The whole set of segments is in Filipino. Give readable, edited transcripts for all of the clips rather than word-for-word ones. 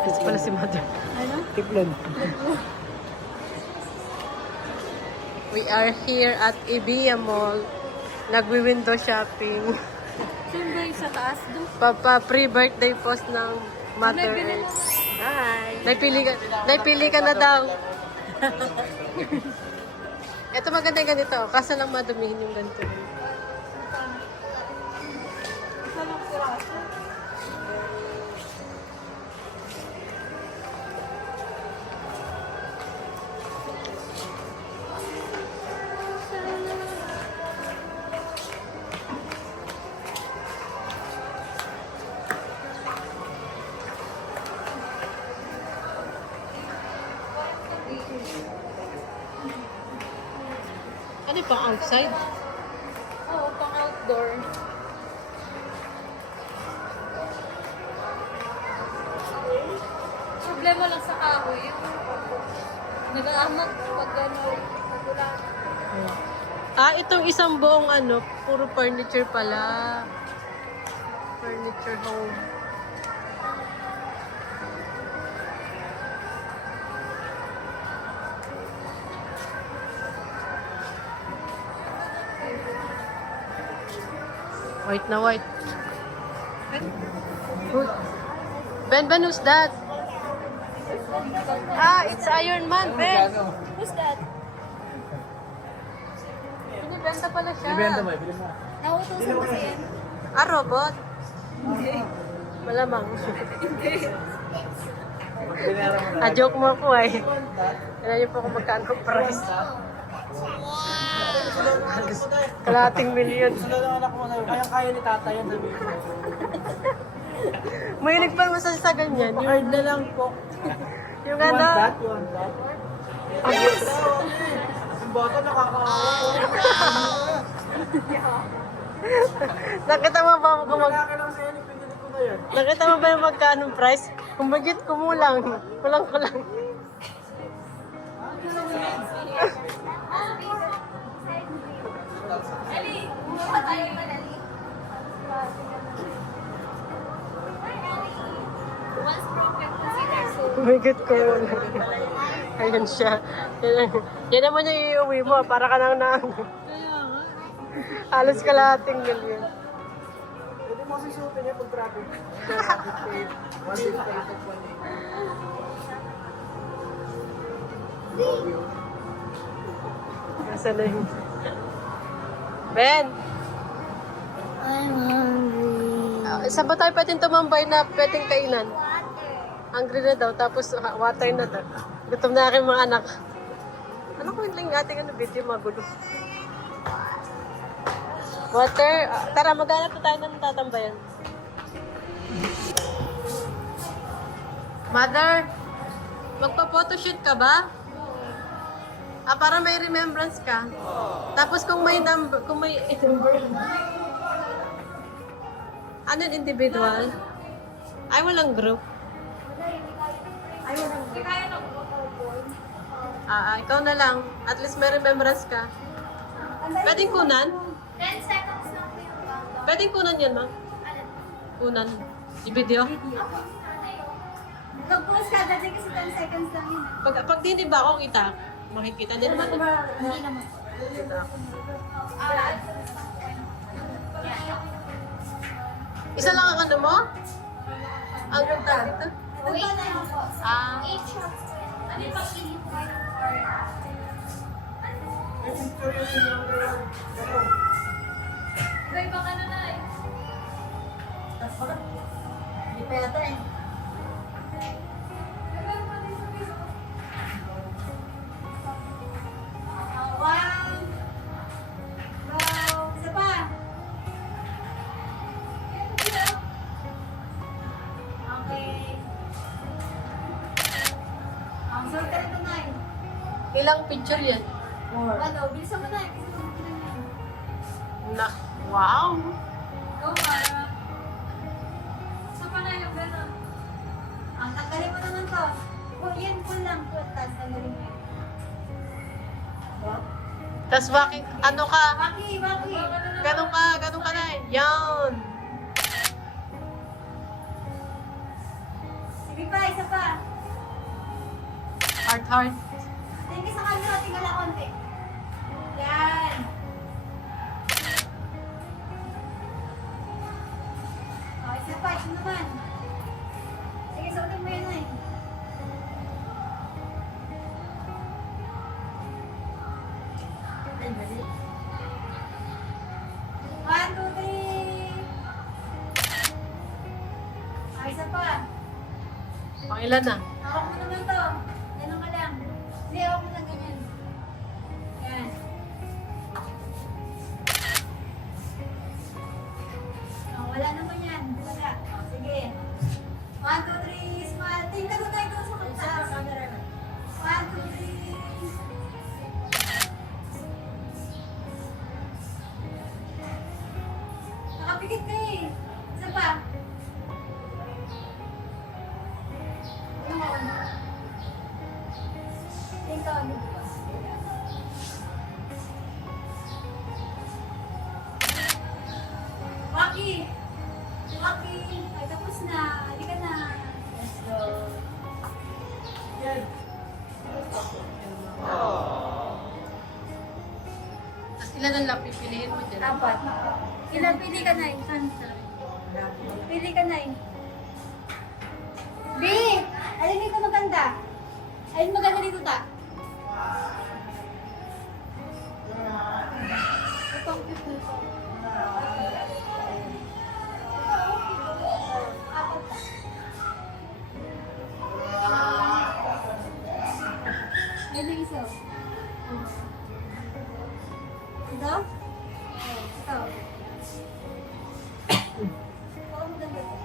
Kasi pala si Mother. Ano? Tiplon. We are here at Ibiya Mall. Nagwi-window shopping. Saan ba yung sa taas doon? Pre-birthday post ng Mother Bili Earth. Hi! Naipili ka na daw. Ito maganda yung ganito. Kaso lang madumihin yung ganito. Isa lang piraso. Ano yung pang outside? Oo, pang outdoor. Problema lang sa kahoy. Nag-aamak pag ano, magulan. Itong isang buong puro furniture pala. Furniture home. White na white. Ben, who's that? It's Iron Man, Ben. Who's that? Binibenta pala siya. Ibenta mo, ibili mo. Nautusan kasi yan. Robot? Hindi. Malamang. Binayaran mo na. Joke mo ako eh. Kailan niyo po kung magkano ang price. Kalating milyon. Sunod ang anak mo na, kaya ni tata yan. Mahilig pa naman sa ganyan. Card na lang po. Yung You want that? ano. You want that? Yung bata nakakaawa. Nakita mo ba kung Malaki lang sa'yo, pinili ko na yan. nakita mo ba yung magkano ang price? Kung bagit kumulang. Kulang. Once broken, consider so. Bagit kumulang. Ayan siya. Yan naman yung iuwi mo. Para ka nang Kaya nga. halos kalahating milyon. Pwede mo sisuotin niya pag traffic. 150. Nasaan na yun? Ben! I'm hungry. Saan ba tayo pwedeng tumambay na pwedeng kainan? Hungry na daw, tapos water na daw. Gutom na aking mga anak. Ano ko yung ating video, magulo. Water, tara maghanap na tayo ng tatambayan. Mother, magpa-photoshoot ka ba? Para may remembrance ka. Tapos kung may number, ano yung individual? Ay, walang group. Ikaw na lang. At least may remembrance ka. Pwedeng kunan? 10 seconds lang po yung countdown. Pwedeng kunan yan, ma? Kunan. I-video? Mag-pause ka dati kasi 10 seconds lang yun. Pag di ba ako kita, makikita din naman. Hindi naman. Isa lang ang ano mo? Ang tawag dito? Wait na yun po. 8 shots. Ano yung pag-init ko or... Iba ka na na eh. Hindi pa yata eh. One. Go. Isa pa. Okay. Sort ka na na eh. Ilang picture yan? Ano, bilisan mo na. Bilisan mo na yan. Wow! Go, para. Isa pa na yung gano'n. Tanggalin mo naman to. Yan, full lang. Full. Tapos tanggalin mo yan. Tapos bakit, ano ka? Baki, baki. Ganun ka na eh. Yan! Sige Di pa, isa pa. Heart, heart. Tingin sa camera, tingala konti. Yan. Oh, isa pa, ito naman. Sige, suotin mo yun eh. Ay, mali. 1, 2, 3. Oh, isa pa. Pang ilan na? Hawak mo naman to. Ganun ka lang. Hindi, hawak mo lang ganyan. Yan. Oh, wala naman yan. Wala. Oh, sige. 1, 2, 3. Smile. Tingnan ko tayo doon sa kantas. 1, 2, 3. Nakapikit ka eh. Isa pa. Tingnan ko. Waki! Waki! Ay, tapos na. Halika na. Let's go. Yan. Tapos ilan ang lang pipiliin mo dyan? 4. Ilan? Pili ka na eh. Pili ka na eh. B! Alin dito maganda? Alin maganda dito ta? Ito ang cute nito. Ito isa. Ito? Ito. Oo, maganda ito.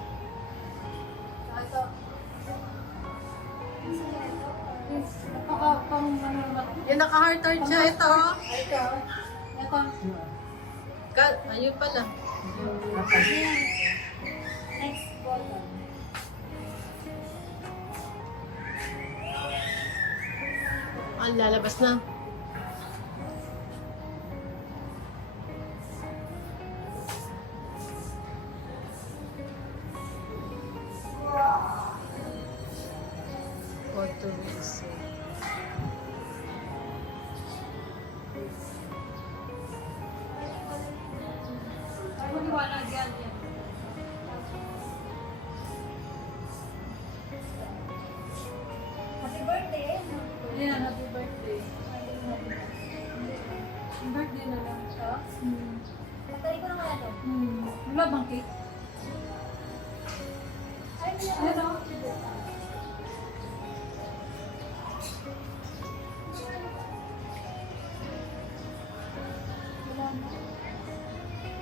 Ito. Yung naka-heart, heart siya. Ito. oh. Ito. Ito. Ayun pala. Ayan. Next button. Ang lalabas na. Photo receipt. Happy birthday. Ayan, happy birthday. Yung birthday na lang. Ito. Pagtali ko na kaya ito. Wala bang cake? Ay, may Ano?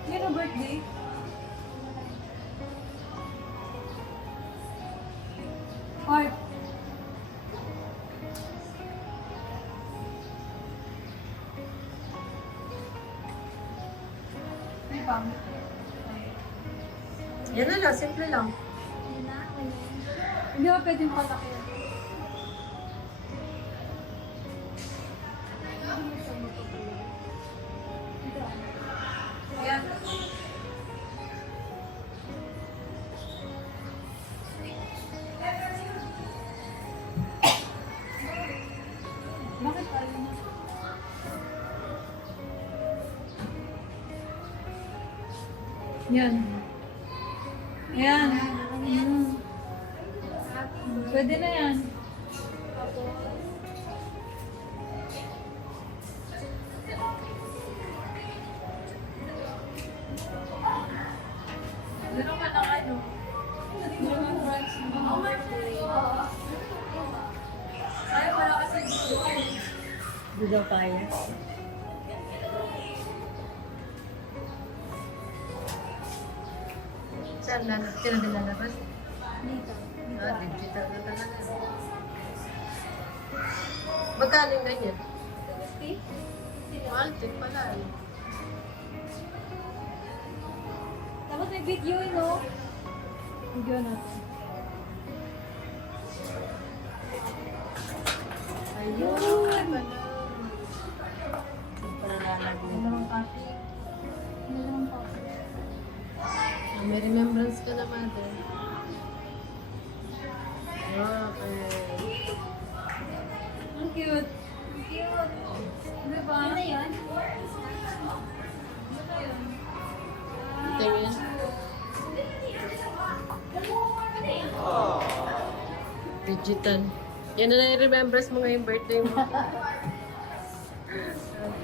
Sino birthday? Heart. May pangit. Yan na lang, simple lang. Yun na. Hindi ba pwedeng palaki yan? Ayan. Bakit tayo na? Yan. Ayan. Pwede na yan. Meron ka ng ano? Meron ka ng rice. Ay, wala kasi dito. Hindi daw kaya. Saan na? Sino din lalabas? Dito. Ah, digital na talaga. Magkano yung ganyan? 50? Mahal din pala. eh. Tapos may video yun, no? Video natin. Ayun. Para lalagyan. Dalawang copy. Dalawang copy. May remembrance ka naman din. Digital. Yan na na-remembrance mo ngayong birthday mo.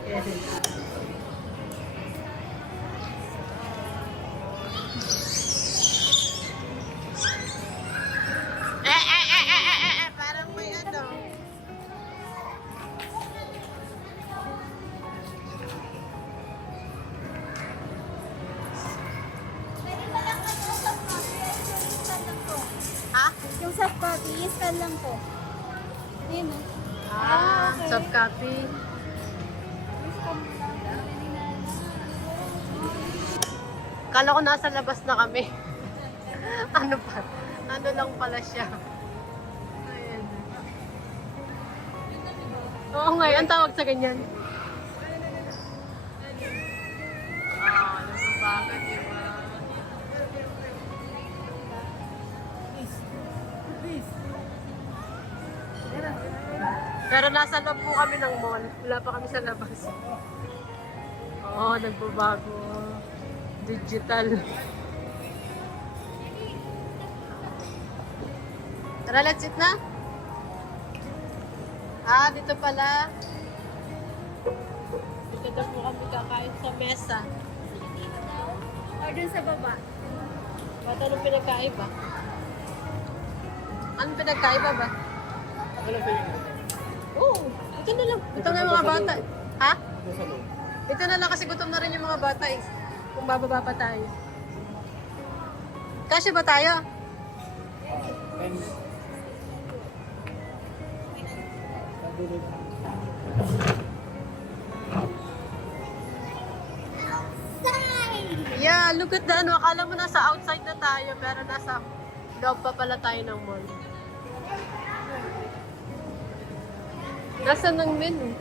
Okay. Parang may ano. Pwede ba lang ano, soft copy? Scan lang po. Ha? Yung soft copy, scan lang po. Ayun o. Soft copy. Kala ko nasa labas na kami. Ano pa? Ano lang pala siya. Ayan. Oo nga, ang tawag sa ganyan. Nagbabago, di ba? Pero nasa loob po kami ng mall. Wala pa kami sa labas. Oo, nagbabago. Digital. Tara, let's eat na. Dito pala. Dito na po kami kakain sa mesa. Or dun sa baba. Ba't anong pinagkaiba? Anong pinagkaiba ba? Ano sa inyo? Oo, ito na lang. Ito nga yung mga bata. Ha? Ito sa loob. Ito na lang kasi gutom na rin yung mga bata eh. Kung bababa pa tayo. Kasya ba tayo? And... Yeah, look at the ano. Akala mo nasa outside na tayo pero nasa loob pa pala tayo ng mall. Nasaan ang menu?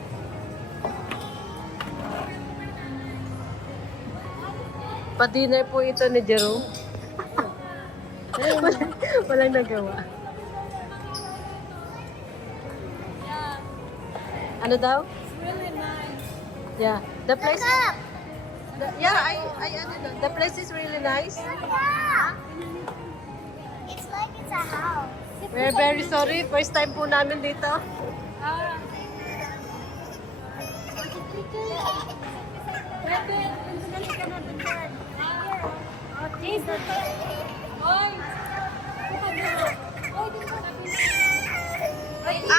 Pa-dinner po ito ni Jerome. Walang nagawa. Ano daw? It's really nice. Yeah, the place. The place is really nice. It's like it's a house. We're very sorry. First time po namin dito.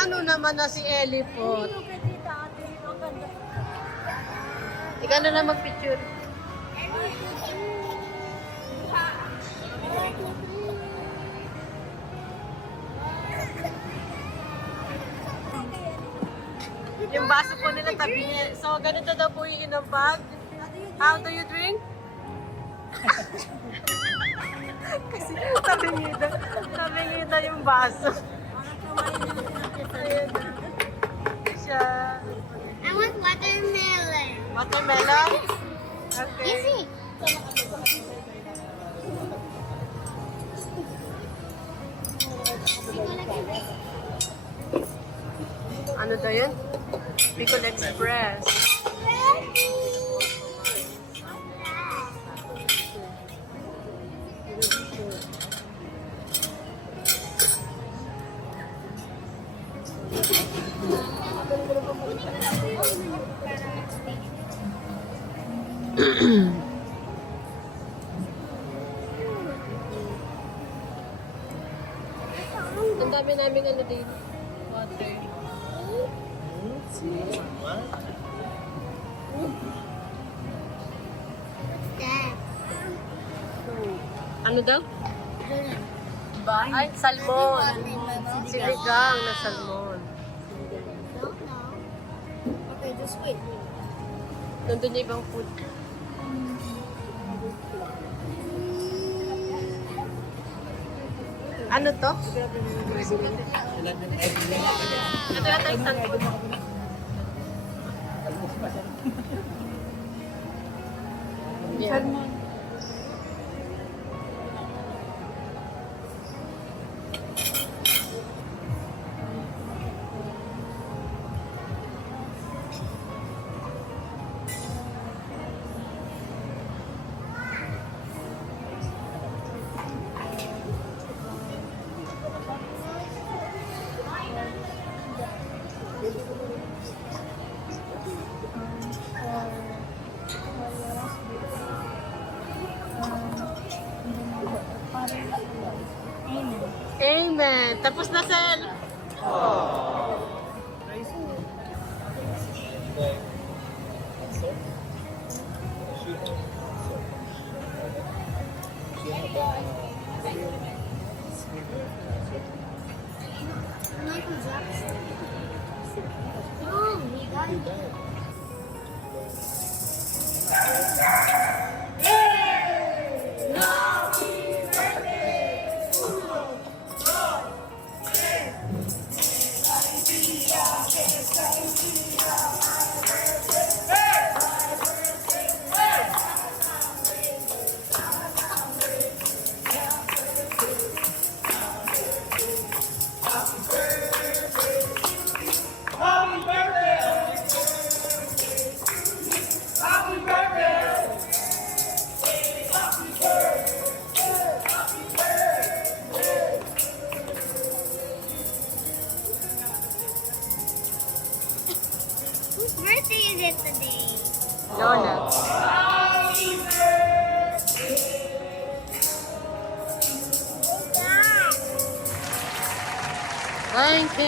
Ano naman na si Ellie po? Ikaw na lang magpicture. Yung baso po nila tabi niya. So, ganito daw po yung inom bag. How do you drink? Kasi tabi niya daw yung baso. Ayan. Siya. I want watermelon. Watermelon? Okay. Easy. Ano daw yun? Pickle Express. Ang dami namin ano din. Water. Ano daw? Ay, salmon. Sinigang na salmon. Okay, just wait. Nandun yung ibang food. Ano to? Ito yata yung salmon. Yeah. Amen. Tapos na, Sel. Michael Jackson. No, he got it. Whose birthday is it today? Lola. Thank you.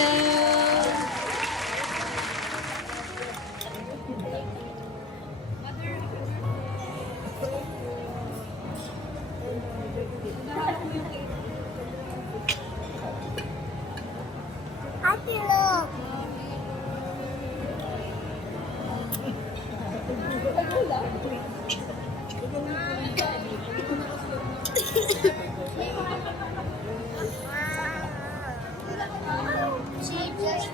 Ate, look. She just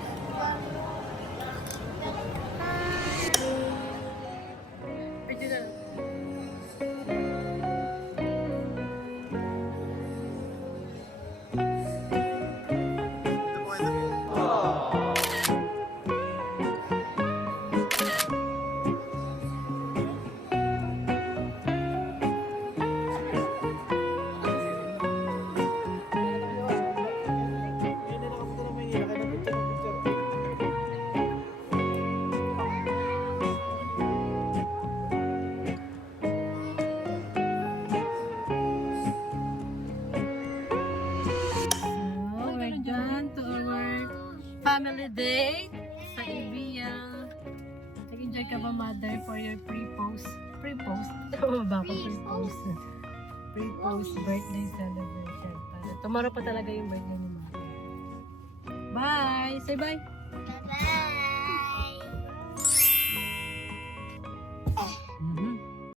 Pwede na. So, we're done to our family day sa Ibiya. Nag-enjoy ka ba, mother, for your pre-post? Pre-post? Tama ba ako? Pre-post. Pre-post birthday celebration. Tomorrow pa talaga yung birthday ni mother. Bye! Say bye! Bye-bye.